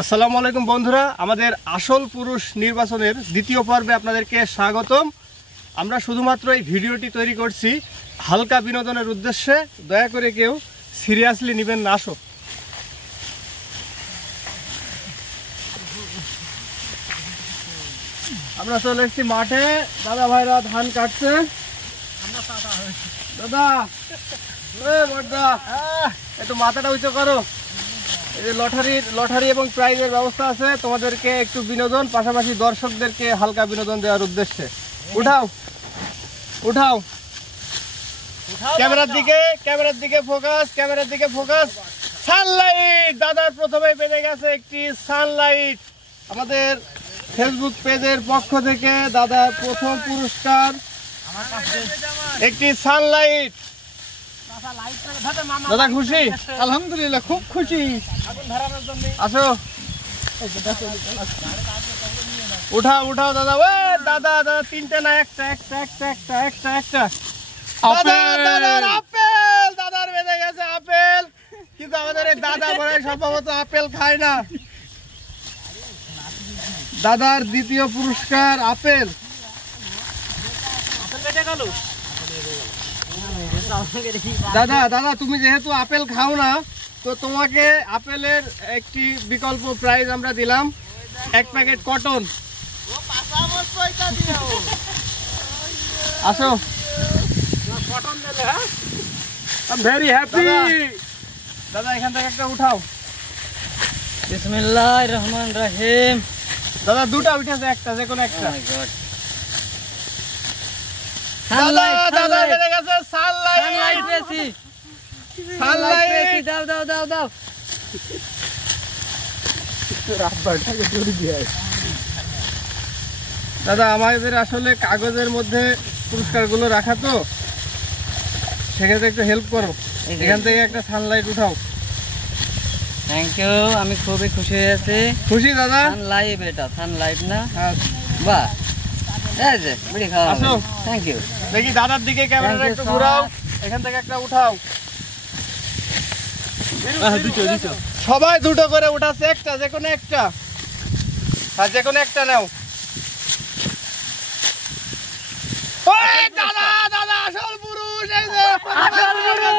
আসসালামু আলাইকুম বন্ধুরা, আমাদের আসল পুরুষ নির্বাচনের দ্বিতীয় পর্বে আপনাদেরকে স্বাগতম। আমরা শুধুমাত্র এই ভিডিওটি তৈরি করছি হালকা বিনোদনের উদ্দেশ্যে, দয়া করে কেউ সিরিয়াসলি নেবেন না। আসো, আমরা চলে এসেছি মাঠে। দাদা ভাইরা ধান কাটছে। দাদা একটু মাথাটা উঁচু করো। এই যে লটারি এবং প্রাইজের ব্যবস্থা আছে, তোমাদেরকে একটু বিনোদন, পাশাপাশি দর্শকদেরকে হালকা বিনোদন দেওয়ার উদ্দেশ্যে। উঠাও উঠাও, ক্যামেরার দিকে ফোকাস। সানলাইট দাদার প্রথমে পেয়ে গেছে একটি সানলাইট। আমাদের ফেসবুক পেজের পক্ষ থেকে দাদা প্রথম পুরস্কার একটি সানলাইট। দাদা খুশি? আলহামদুলিল্লাহ, খুব খুশি। আসো, উঠাও দাদা। ও দাদা তিনটে না, একটা। আপেল দাদার বেঁধে গেছে আপেল, কিন্তু আমাদের এই দাদা বলে সম্ভবত আপেল খায় না। দাদার দ্বিতীয় পুরস্কার আপেল। দাদা তুমি যেহেতু আপেল খাও না, তো তোমাকে আপেলের একটি বিকল্প প্রাইজ আমরা দিলাম, এক প্যাকেট কটন। আসো, ভেরি হ্যাপি। দাদা এখান থেকে একটা উঠাও। বিসমিল্লাহির রহমানির রহিম। দাদা দুটা উঠেছে, একটা যে কোনো একটা। দাদা আমাদের আসলে কাগজের মধ্যে পুরস্কারগুলো রাখা, তো সেক্ষেত্রে একটু হেল্প করো। এখান থেকে একটা সানলাইট উঠাও। থ্যাংক ইউ, আমি খুবই খুশি হয়েছি। খুশি দাদা? সানলাইট, এটা সানলাইট না? বাহ, এই যে বিড়ি খাওয়া। আসো, থ্যাংক ইউ। দেখি দাদার দিকে ক্যামেরাটা একটু ঘোরাও। এখান থেকে একটা উঠাও। সবাই দুটো করে উঠাচ্ছে, একটা যে কোনো একটা। হ্যাঁ, যে কোনো একটা নাও। দাদা আসল পুরুষ, এই যে আসল পুরুষ।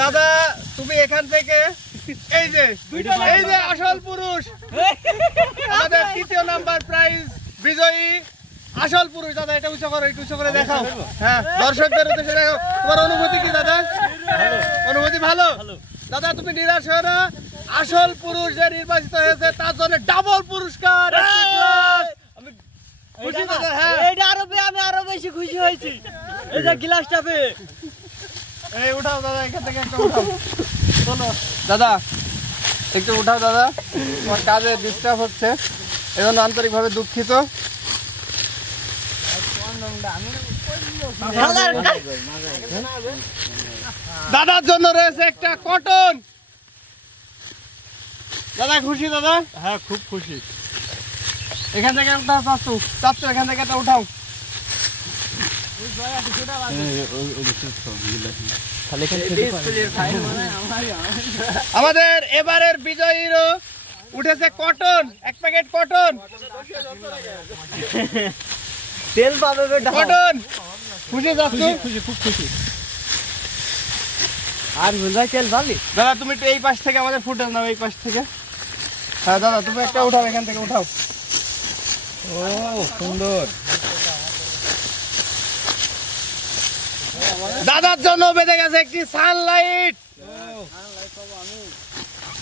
দাদা তুমি এখান থেকে এই যে আসল পুরুষ, আমাদের তৃতীয় নাম্বার প্রাইজ বিজয়ী আসল পুরুষ। দাদা এটা উঁচু করো, একটু উঁচু করে দেখাও। হ্যাঁ, দর্শকদের উদ্দেশ্যে দেখাও। তোমার অনুভূতি কি দাদা? অনুভূতি ভালো? দাদা তুমি নিরাশ হয়ে না, আসল পুরুষ যে নির্বাচিত হয়েছে তার জন্য ডাবল পুরস্কার। আমি খুশি দাদা। হ্যাঁ, আমি আরো বেশি খুশি হয়েছি এই যে গ্লাসটা পেয়ে। এই উঠাও দাদা, এখান থেকে একটা উঠাও। চলো দাদা একটু উঠাও। দাদা তোমার কাজে ডিস্টার্ব হচ্ছে, এজন্য আন্তরিকভাবে দুঃখিত। দাদার জন্য রয়েছে একটা কটন। দাদা খুশি? দাদা হ্যাঁ, খুব খুশি। এখান থেকে একটা চাচ্ছু এখান থেকে একটা উঠাও। আমাদের এবারের বিজয়ীরও উঠেছে কটন, এক প্যাকেট কটন। তেল পাবে কটন। খুশি চাচ্ছু? খুশি, খুব খুশি। আর বুঝাই তেল পাবি? দাদা তুমি একটু এই পাশ থেকে আমাদের ফুটেজ নাও, এই পাশ থেকে। হ্যাঁ দাদা তুমি একটা উঠাও, এখান থেকে উঠাও। ও সুন্দর। দাদার জন্য বেঁধে গেছে একটি সানলাইট।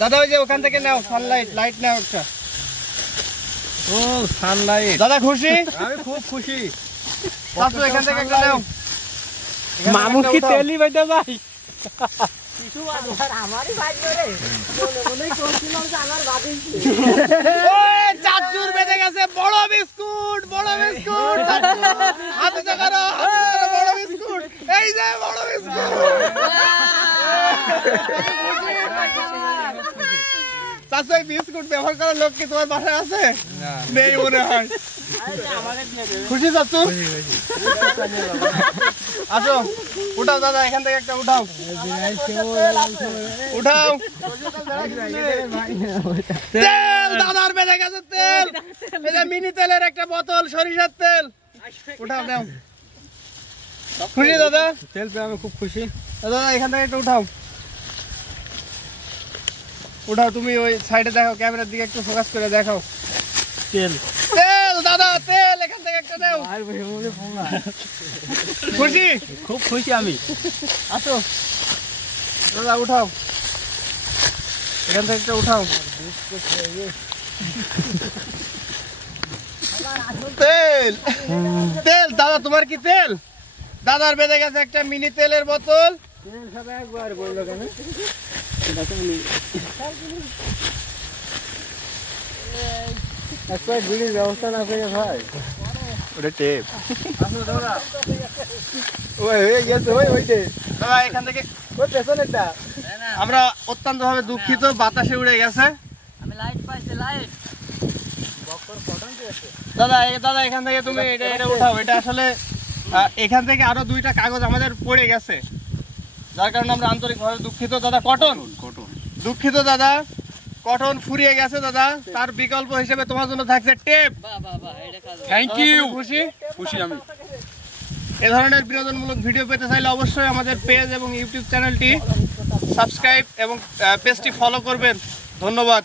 দাদা ওই যে ওখান থেকে নাও সানলাইট, লাইট নাও একটা। ও সানলাইট। দাদা খুশি? আমি খুব খুশি। চাচু এখান থেকে একটা নাও। মামু কি তেলি বাইতে যাই? চাচুর বেঁধে গেছে বড় বিস্কুট। বড় বিস্কুট এই যে বড় বিস্কুট। চাচু এই বিস্কুট ব্যবহার করার লোক কি তোমার বাসায় আছে? নেই মনে হয়। খুশি চাচু? আসো উঠাও দাদা, এখান থেকে একটা উঠাও। উঠাও তেল, দাদার বেড়ে গেছে তেল। এই যে মিনি তেলের একটা বোতল, সরিষার তেল। উঠাও দাও। খুশি দাদা? তেল পেয়ে আমি খুব খুশি। দাদা এখান থেকে একটা উঠাও। উঠাও, তুমি ওই সাইডে দেখো, ক্যামেরার দিকে একটু ফোকাস করে দেখাও। তেল তেল দাদা, তেল এখান থেকে একটা দাও। খুশি? খুব খুশি আমি। আসো দাদা, উঠাও এখান থেকে একটা উঠাও। তেল তেল দাদা, তোমার কি তেল? দাদার বেঁধে গেছে একটা মিনি তেলের বোতল। ব্যবস্থা না করে ভাই, ওটা টেপ। দাদা এখান থেকে আমরা অত্যন্ত ভাবে দুঃখিত, বাতাসে উড়ে গেছে। আমি লাইট পাইছি, লাইট। দাদা দাদা এখান থেকে তুমি এটা উঠাও। এটা আসলে এখান থেকে আরো দুইটা কাগজ আমাদের পড়ে গেছে, যার কারণে আমরা আন্তরিকভাবে দুঃখিত। দাদা কটন দুঃখিত দাদা, কটন ফুরিয়ে গেছে দাদা। তার বিকল্প হিসেবে তোমার জন্য থাকছে টেপ। বাহ বাহ বাহ, এটা কাজ। Thank you. খুশি? খুশি আমি। এ ধরনের বিনোদনমূলক ভিডিও পেতে চাইলে অবশ্যই আমাদের পেজ এবং ইউটিউব চ্যানেলটি সাবস্ক্রাইব এবং পেজটি ফলো করবেন। ধন্যবাদ।